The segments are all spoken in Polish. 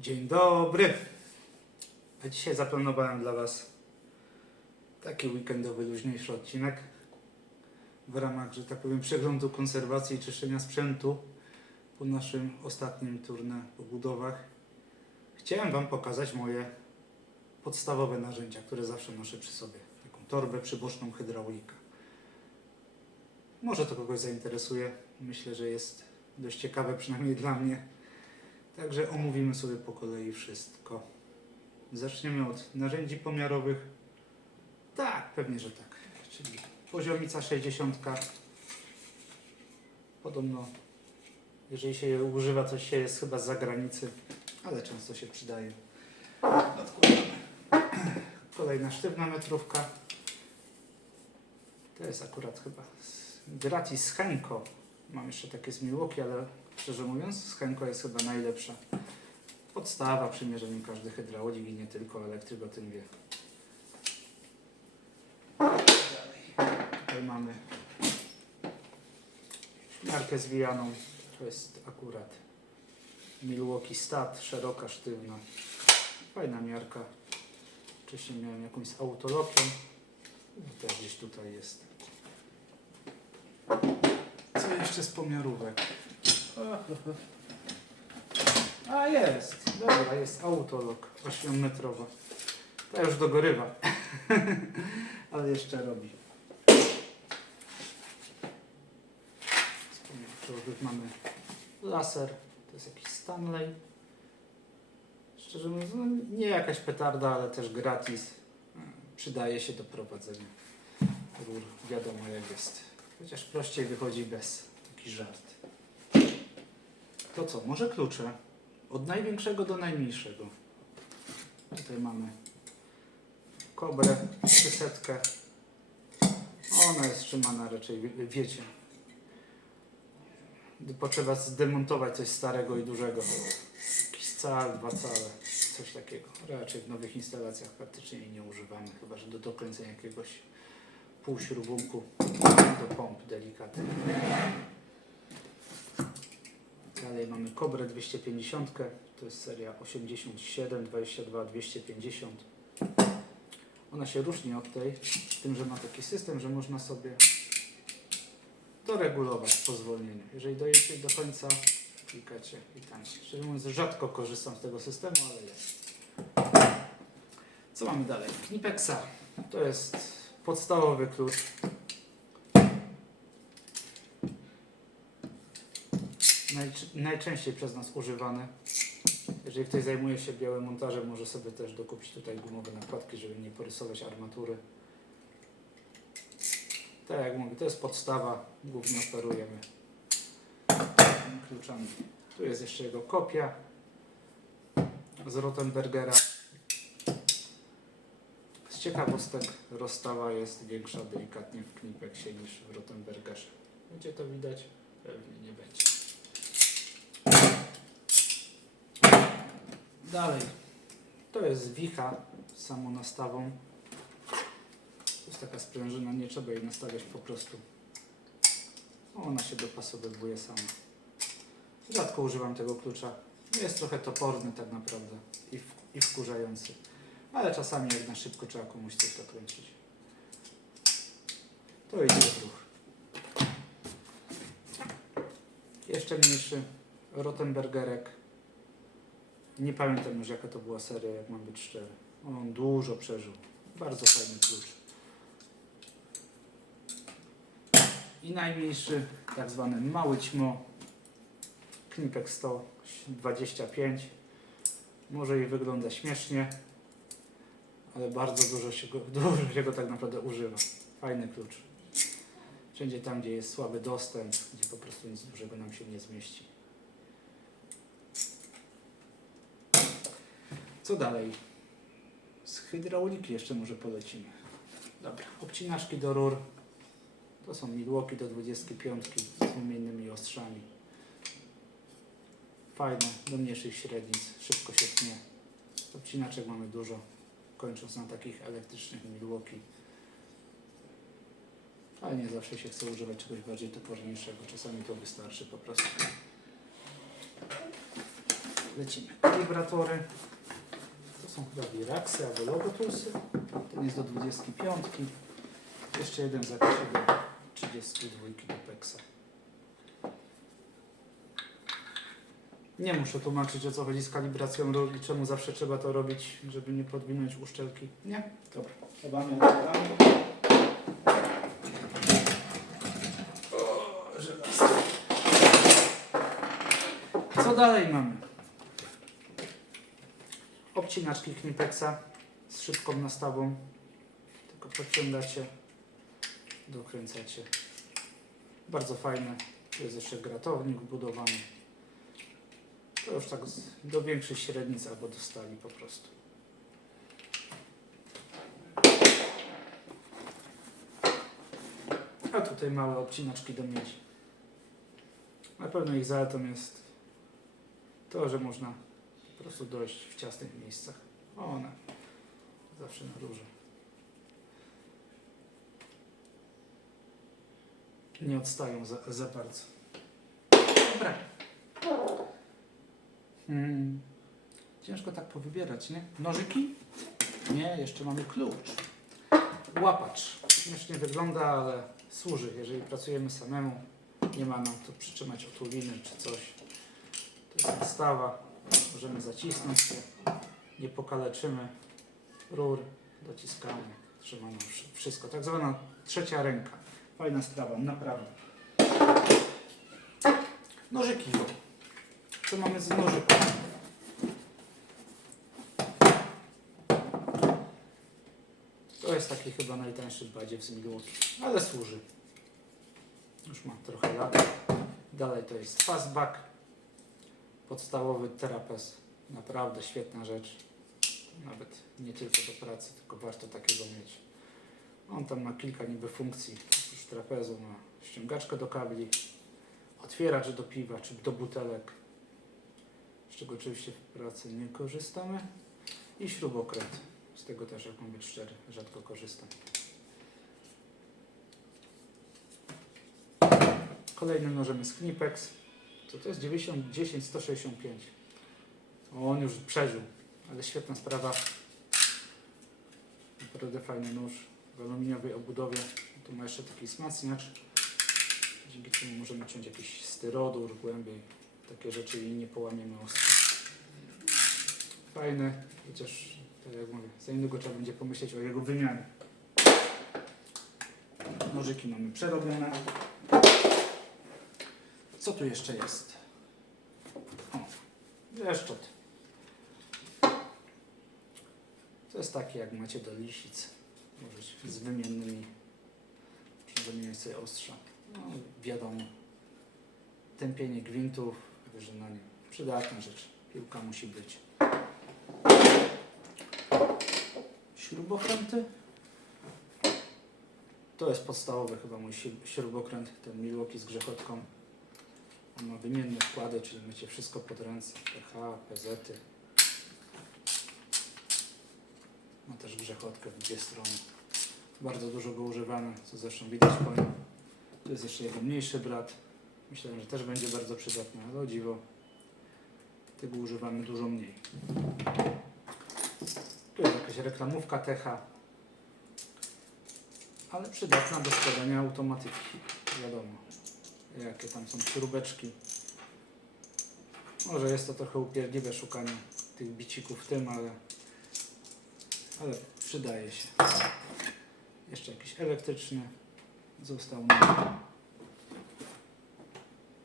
Dzień dobry. A dzisiaj zaplanowałem dla Was taki weekendowy, luźniejszy odcinek w ramach, że tak powiem, przeglądu konserwacji i czyszczenia sprzętu po naszym ostatnim turnę po budowach. Chciałem Wam pokazać moje podstawowe narzędzia, które zawsze noszę przy sobie. Taką torbę przyboczną hydraulika. Może to kogoś zainteresuje. Myślę, że jest dość ciekawe, przynajmniej dla mnie. Także omówimy sobie po kolei wszystko. Zaczniemy od narzędzi pomiarowych. Tak, pewnie, że tak. Czyli poziomica 60. Podobno, jeżeli się je używa, to się jest chyba z zagranicy, ale często się przydaje. Odkładamy. Kolejna sztywna metrówka. To jest akurat chyba gratis z Henko. Mam jeszcze takie z Milwaukee, ale szczerze mówiąc, z Henko jest chyba najlepsza. Podstawa przy mierzeniu każdy hydraulik i nie tylko elektryk o tym wie. Tutaj mamy miarkę zwijaną. To jest akurat Milwaukee Stat, szeroka, sztywna. Fajna miarka. Wcześniej miałem jakąś z autolokiem. I też gdzieś tutaj jest. Co jeszcze z pomiarówek? A jest, dobra, jest autolog 8-metrowa. To już dogorywa, ale jeszcze robi. Pomiarowych mamy laser, to jest jakiś Stanley. Szczerze mówiąc, no, nie jakaś petarda, ale też gratis. Przydaje się do prowadzenia rur, wiadomo jak jest. Chociaż prościej wychodzi bez. Taki żart. To co, może klucze? Od największego do najmniejszego. Tutaj mamy kobrę, trzysetkę. Ona jest trzymana raczej, wie- wiecie. Gdy potrzeba zdemontować coś starego i dużego. Jakiś cal, dwa cale, coś takiego. Raczej w nowych instalacjach praktycznie jej nie używamy, chyba że do dokręcenia jakiegoś półśrubunku do pomp delikatnych. Dalej mamy Kobrę 250, to jest seria 87, 22, 250. Ona się różni od tej, tym, że ma taki system, że można sobie doregulować po zwolnieniu. Jeżeli dojdziecie do końca, klikacie i tam. Szczerze mówiąc, rzadko korzystam z tego systemu, ale jest. Co mamy dalej? Knipexa. To jest podstawowy klucz. Najcz- najczęściej przez nas używany. Jeżeli ktoś zajmuje się białym montażem, może sobie też dokupić tutaj gumowe nakładki, żeby nie porysować armatury. Tak jak mówię, to jest podstawa, głównie operujemy kluczami. Tu jest jeszcze jego kopia z Rottenbergera. Z ciekawostek rozstawa jest większa delikatnie w Knipeksie niż w Rottenbergerze. Będzie to widać? Pewnie nie będzie. Dalej. To jest wicha z samą nastawą. To jest taka sprężyna, nie trzeba jej nastawiać po prostu. Ona się dopasowywuje sama. Rzadko używam tego klucza. Jest trochę toporny tak naprawdę i, w, i wkurzający. Ale czasami jak na szybko trzeba komuś coś dokręcić. To idzie w ruch. Jeszcze mniejszy Rottenbergerek. Nie pamiętam już jaka to była seria, jak mam być szczery. On dużo przeżył. Bardzo fajny klucz. I najmniejszy, tak zwany mały ćmo. Knipek 125. Może i wygląda śmiesznie, ale bardzo dużo się go, dużo się go tak naprawdę używa. Fajny klucz. Wszędzie tam, gdzie jest słaby dostęp, gdzie po prostu nic dużego nam się nie zmieści. Co dalej? Z hydrauliki jeszcze może polecimy. Dobra, obcinaczki do rur. To są Milwaukee do 25 z wymiennymi ostrzami. Fajne, do mniejszych średnic, szybko się tnie. Obcinaczek mamy dużo, kończąc na takich elektrycznych Milwaukee. Ale nie zawsze się chce używać czegoś bardziej toporniejszego. Czasami to wystarczy po prostu. Lecimy. Kalibratory. Są chyba Viraxy albo Logotulsy. Ten jest do 25. Jeszcze jeden zakresie do 32 do Pexa. Nie muszę tłumaczyć o co chodzi z kalibracją rur i czemu zawsze trzeba to robić, żeby nie podwinąć uszczelki. Nie? Dobra. Mnie otwieramy. Co dalej mamy? Obcinaczki Knipexa z szybką nastawą. Tylko podciągacie, dokręcacie. Bardzo fajne. Tu jest jeszcze gratownik wbudowany. To już tak do większych średnic albo do stali po prostu. A tutaj małe obcinaczki do miedzi. Na pewno ich zaletą jest to, że można po prostu dojść w ciasnych miejscach. O, one zawsze na róże. Nie odstają za, za bardzo. Dobra. Hmm. Ciężko tak powybierać, nie? Nożyki? Nie, jeszcze mamy klucz. Łapacz. Śmiesznie wygląda, ale służy. Jeżeli pracujemy samemu, nie ma nam tu przytrzymać otuliny czy coś. To jest podstawa. Możemy zacisnąć się. Nie pokaleczymy rur. Dociskamy. Trzyma nam wszy- wszystko. Tak zwana trzecia ręka. Fajna sprawa, naprawdę. Nożyki. Co mamy z nożyków? To jest taki chyba najtańszy badziew z Milwaukee, ale służy. Już ma trochę lat. Dalej to jest fastback. Podstawowy terapez. Naprawdę świetna rzecz. Nawet nie tylko do pracy, tylko warto takiego mieć. On tam ma kilka niby funkcji. Oprócz trapezu ma ściągaczkę do kabli, otwieracz do piwa czy do butelek, z czego oczywiście w pracy nie korzystamy i śrubokręt. Z tego też, jak mam być szczery, rzadko korzystam. Kolejnym nożem jest Knipex. Co to jest? 90, 10, 165. O, on już przeżył, ale świetna sprawa. Naprawdę fajny nóż w aluminiowej obudowie. Tu ma jeszcze taki wzmacniacz, dzięki czemu możemy ciąć jakiś styrodur głębiej. Takie rzeczy i nie połamiemy ostra. Fajny, chociaż tak jak mówię, za innego trzeba będzie pomyśleć o jego wymianie. Nożyki mamy przerobione. Co tu jeszcze jest? O, leszczot. To jest taki jak macie do lisic. Możecie z wymiennymi zamieniać sobie ostrza. No wiadomo. Tępienie gwintów, wyrzynanie. Przydatna rzecz. Piłka musi być. Śrubokręty. To jest podstawowy chyba mój śrub- śrubokręt, ten Milwaukee z grzechotką. Ma wymienne wkłady, czyli macie wszystko pod ręce. PH, PZ. Ma też grzechotkę w dwie strony. Bardzo dużo go używamy, co zresztą widać po nim. Tu jest jeszcze jego mniejszy brat. Myślę, że też będzie bardzo przydatny, ale o dziwo, tego używamy dużo mniej. Tu jest jakaś reklamówka TH, ale przydatna do składania automatyki. Wiadomo, jakie tam są śrubeczki. Może jest to trochę upierdliwe szukanie tych bicików w tym, ale, ale przydaje się. Jeszcze jakiś elektryczny został nam.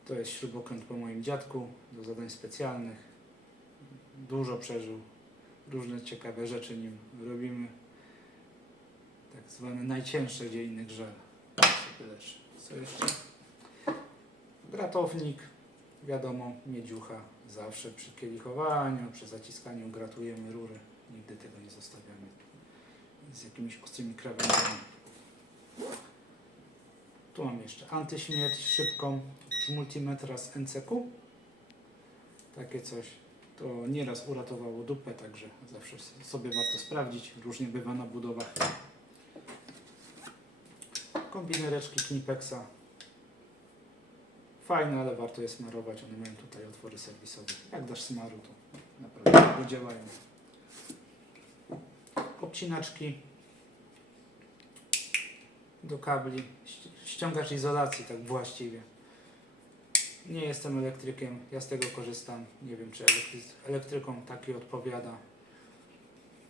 To jest śrubokręt po moim dziadku do zadań specjalnych. Dużo przeżył. Różne ciekawe rzeczy nim robimy. Tak zwane najcięższe grzela. Sobie leży. Co jeszcze? Gratownik. Wiadomo, miedziucha. Zawsze przy kielichowaniu, przy zaciskaniu gratujemy rury. Nigdy tego nie zostawiamy. Z jakimiś ostrymi krawędziami. Tu mam jeszcze antyśmierć szybką z multimetra z NCQ. Takie coś. To nieraz uratowało dupę, także zawsze sobie warto sprawdzić. Różnie bywa na budowach. Kombinereczki Knipexa. Fajne, ale warto je smarować. One mają tutaj otwory serwisowe. Jak dasz smaru, to naprawdę długo działają. Obcinaczki do kabli. Ści- Ściągacz izolacji, tak właściwie. Nie jestem elektrykiem, ja z tego korzystam. Nie wiem, czy elektry- elektrykom taki odpowiada.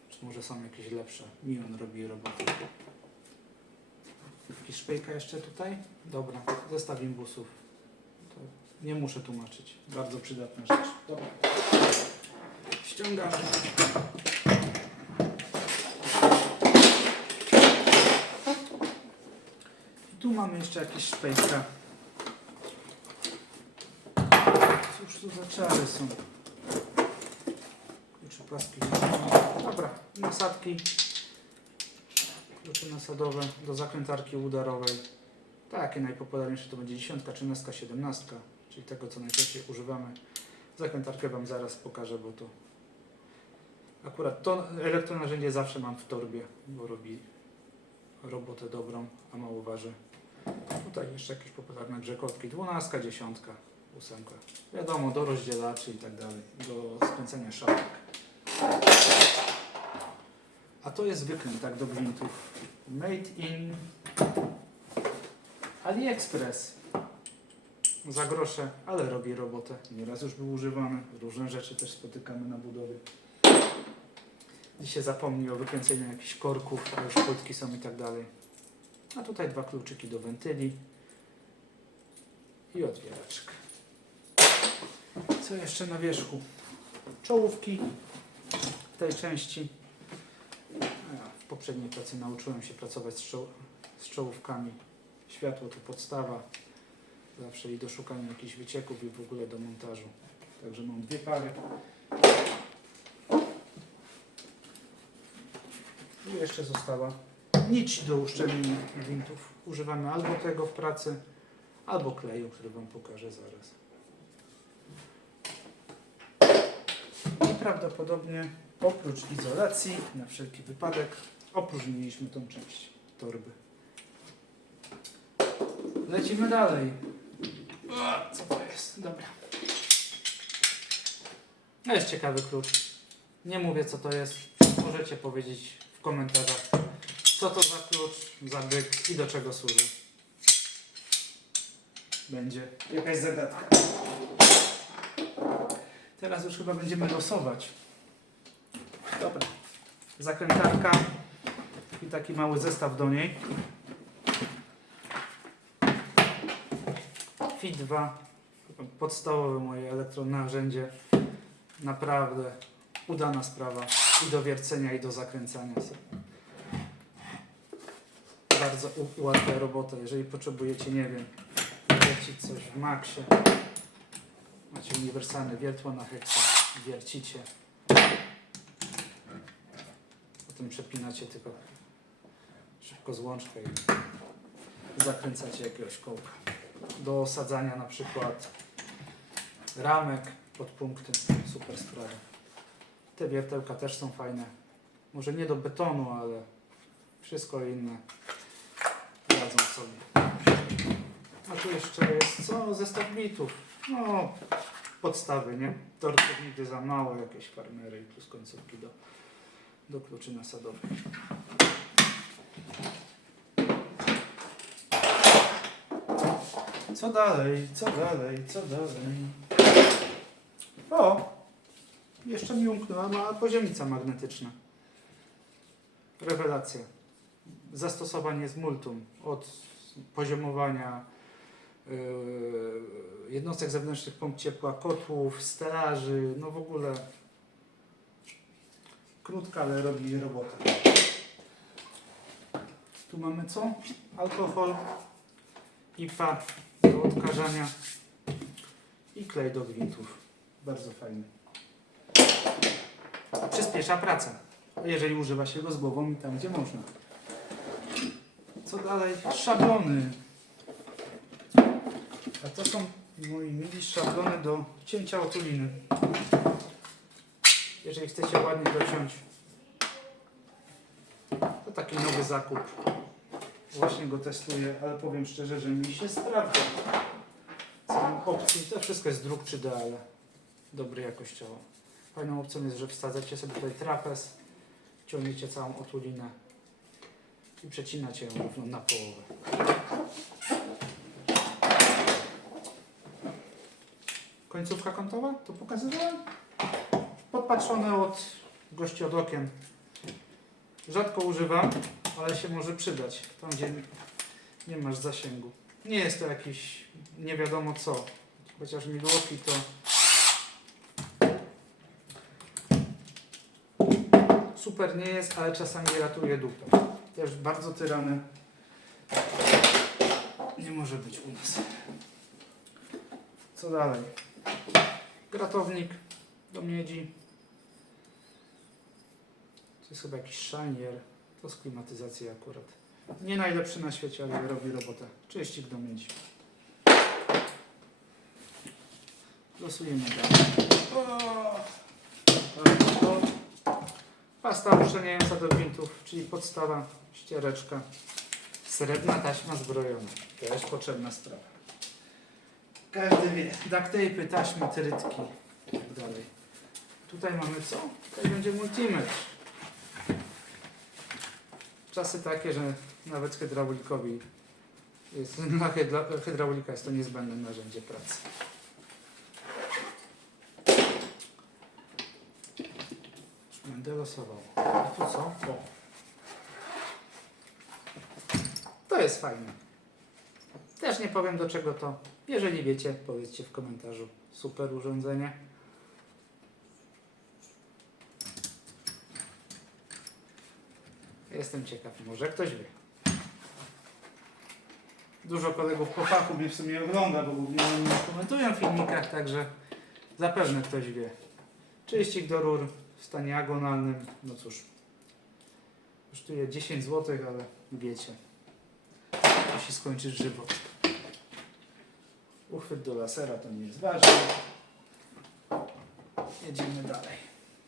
Czy może są jakieś lepsze? Mi on robi robotę. Jakiś szpejka jeszcze tutaj? Dobra, zestaw imbusów. Nie muszę tłumaczyć. Bardzo przydatna rzecz. Dobra. Ściągamy. I tu mamy jeszcze jakieś szpejka. Cóż tu za czary są? Klucze płaski. Dobra, nasadki. Klucze nasadowe do zakrętarki udarowej. Takie najpopularniejsze to będzie 10, 13, 17, czyli tego co najczęściej używamy. Zakrętarkę Wam zaraz pokażę, bo to akurat to elektronarzędzie zawsze mam w torbie, bo robi robotę dobrą, a mało waży. Tutaj jeszcze jakieś popularne grzekotki, 12, 10, 8. Wiadomo, do rozdzielaczy i tak dalej, do skręcenia szafek. A to jest wykręt tak do gwintów. Made in AliExpress. Za grosze, ale robi robotę. Nieraz już był używany. Różne rzeczy też spotykamy na budowie. Dzisiaj zapomnij o wykręceniu jakichś korków, a już płytki są i tak dalej. A tutaj dwa kluczyki do wentyli i otwieraczek. Co jeszcze na wierzchu? Czołówki w tej części. W poprzedniej pracy nauczyłem się pracować z, czoł z czołówkami. Światło to podstawa. Zawsze i do szukania jakichś wycieków i w ogóle do montażu. Także mam dwie pary. Tu jeszcze została nić do uszczelnienia gwintów. Używamy albo tego w pracy, albo kleju, który Wam pokażę zaraz. I prawdopodobnie oprócz izolacji, na wszelki wypadek, opróżniliśmy tą część torby. Lecimy dalej. Co to jest? Dobra. To jest ciekawy klucz. Nie mówię co to jest. Możecie powiedzieć w komentarzach, co to za klucz, za byk i do czego służy. Będzie jakaś zagadka. Teraz już chyba będziemy losować. Dobra. Zakrętarka i taki mały zestaw do niej. FIT 2, podstawowe moje elektronarzędzie. Naprawdę udana sprawa i do wiercenia, i do zakręcania. Bardzo u- ułatwia robotę. Jeżeli potrzebujecie, nie wiem, wiercić coś w maksie, macie uniwersalne wiertło na heksa, wiercicie. Potem przepinacie tylko szybko złączkę i zakręcacie jakiegoś kołka do osadzania na przykład ramek pod punkty. Super sprawa. Te wiertełka też są fajne. Może nie do betonu, ale wszystko inne radzą sobie. A tu jeszcze jest co? Zestaw bitów. No, podstawy, nie? Tortów nigdy za mało, jakieś farmery i plus końcówki do, do kluczy nasadowych. Co dalej? Co dalej? Co dalej? O! Jeszcze mi umknęła mała poziomnica magnetyczna. Rewelacja. Zastosowanie z multum od poziomowania yy, jednostek zewnętrznych pomp ciepła, kotłów, stelaży, no w ogóle krótka, ale robi robotę. Tu mamy co? Alkohol, IPA odkażania i klej do gwintów. Bardzo fajny. Przyspiesza pracę, jeżeli używa się go z głową i tam, gdzie można. Co dalej? Szablony. A to są, moi mili, szablony do cięcia otuliny. Jeżeli chcecie ładnie dociąć, to taki nowy zakup. Właśnie go testuję, ale powiem szczerze, że mi się sprawdza. Cena wszystko jest druk 3D, ale dobry jakościowo. Fajną opcją jest, że wsadzacie sobie tutaj trapez, ciągniecie całą otulinę i przecinacie ją równo na połowę. Końcówka kątowa? To pokazywałem? Podpatrzone od gości od okien. Rzadko używam, ale się może przydać tam, gdzie nie masz zasięgu. Nie jest to jakiś nie wiadomo co. Chociaż Milwaukee to super nie jest, ale czasami ratuje dupę. Też bardzo tyrany nie może być u nas. Co dalej? Gratownik do miedzi. To jest chyba jakiś shinier. To z klimatyzacji akurat. Nie najlepszy na świecie, ale robi robotę. Czyścik do miedzi. Losujemy dalej. O! Pasta uszczelniająca do gwintów, czyli podstawa, ściereczka. Srebrna taśma zbrojona. Też potrzebna sprawa. Każdy wie. Duct taśmy, trytki i tak dalej. Tutaj mamy co? Tutaj będzie multimetr. Czasy takie, że nawet hydraulikowi jest, hydraulika jest to niezbędne narzędzie pracy. Będę losował. A tu co? O. To jest fajne. Też nie powiem do czego to. Jeżeli wiecie, powiedzcie w komentarzu. Super urządzenie. Jestem ciekaw, może ktoś wie. Dużo kolegów po fachu mnie w sumie ogląda, bo głównie oni komentują w filmikach, także zapewne ktoś wie. Czyścik do rur w stanie agonalnym, no cóż, kosztuje 10 zł, ale wiecie, musi skończyć żywot. Uchwyt do lasera to nie jest ważne. Jedziemy dalej.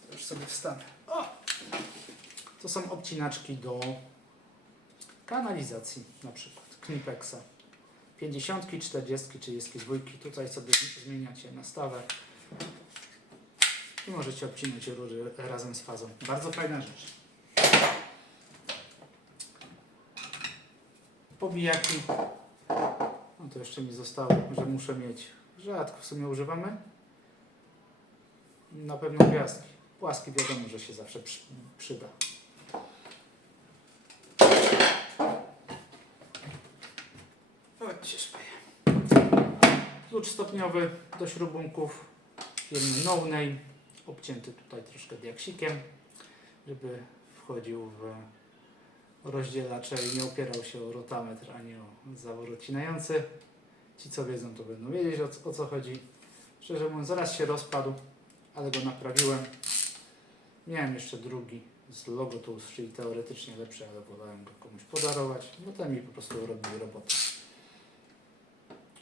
To już sobie wstanę. To są obcinaczki do kanalizacji na przykład. Knipexa. 50, 40, 32. Tutaj sobie zmieniacie nastawę i możecie obcinać rury razem z fazą. Bardzo fajna rzecz. Pobijaki. No to jeszcze mi zostało, że muszę mieć. Rzadko w sumie używamy. Na pewno gwiazdki. Płaski wiadomo, że się zawsze przy, przyda. Klucz stopniowy do śrubunków. Firmy No Name. Obcięty tutaj troszkę diaksikiem, żeby wchodził w rozdzielacze i nie opierał się o rotametr ani o zawór odcinający. Ci co wiedzą to będą wiedzieć o, o co chodzi. Szczerze mówiąc zaraz się rozpadł, ale go naprawiłem. Miałem jeszcze drugi z Logotools, czyli teoretycznie lepszy, ale wolałem go komuś podarować, bo ten mi po prostu robił robotę.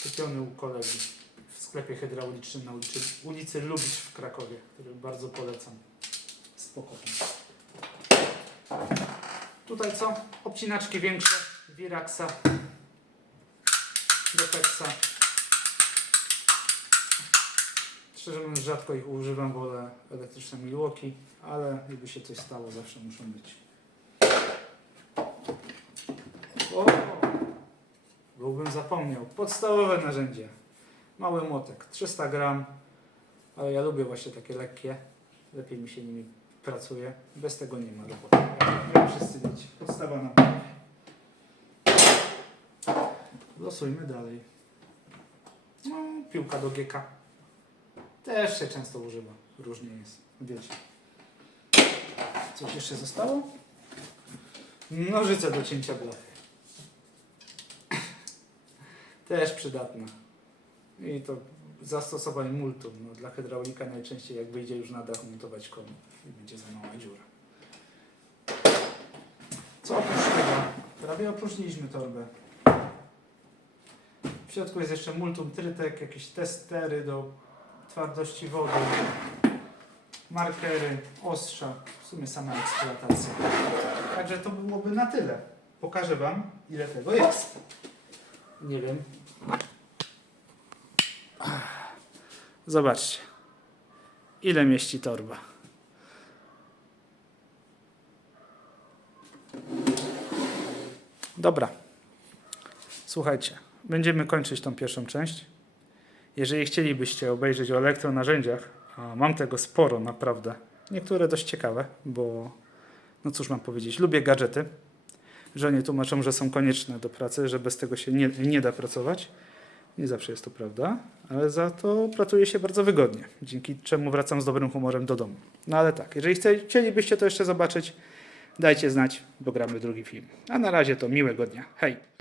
Kupiony u kolegi w sklepie hydraulicznym na ulicy, ulicy Lubicz w Krakowie, który bardzo polecam. Spokojnie. Tutaj co? Obcinaczki większe, Viraxa, Defexa. Szczerze mówiąc rzadko ich używam, wolę elektryczne Milwaukee, ale gdyby się coś stało, zawsze muszą być. O! Byłbym zapomniał. Podstawowe narzędzie. Mały młotek, 300 gram, ale ja lubię właśnie takie lekkie. Lepiej mi się nimi pracuje. Bez tego nie ma roboty. Jak, wszyscy wiecie. Podstawa na pewno. Losujmy dalej. No, piłka do GK. Też się często używa. Różnie jest. Wiecie. Coś jeszcze zostało? Nożyce do cięcia blachy. Też przydatna. I to zastosowań multum. No, dla hydraulika najczęściej jak wyjdzie już na dach montować komin i będzie za mała dziura. Co oprócz tego? Prawie opróżniliśmy torbę. W środku jest jeszcze multum trytek, jakieś testery do twardości wody, markery, ostrza, w sumie sama eksploatacja. Także to byłoby na tyle. Pokażę Wam, ile tego jest. Nie wiem. Zobaczcie. Ile mieści torba. Dobra. Słuchajcie, będziemy kończyć tą pierwszą część. Jeżeli chcielibyście obejrzeć o elektronarzędziach, a mam tego sporo naprawdę, niektóre dość ciekawe, bo no cóż mam powiedzieć, lubię gadżety. Żonie tłumaczą, że są konieczne do pracy, że bez tego się nie, nie da pracować. Nie zawsze jest to prawda, ale za to pracuje się bardzo wygodnie, dzięki czemu wracam z dobrym humorem do domu. No ale tak, jeżeli chcielibyście to jeszcze zobaczyć, dajcie znać, bo gramy drugi film. A na razie to miłego dnia. Hej!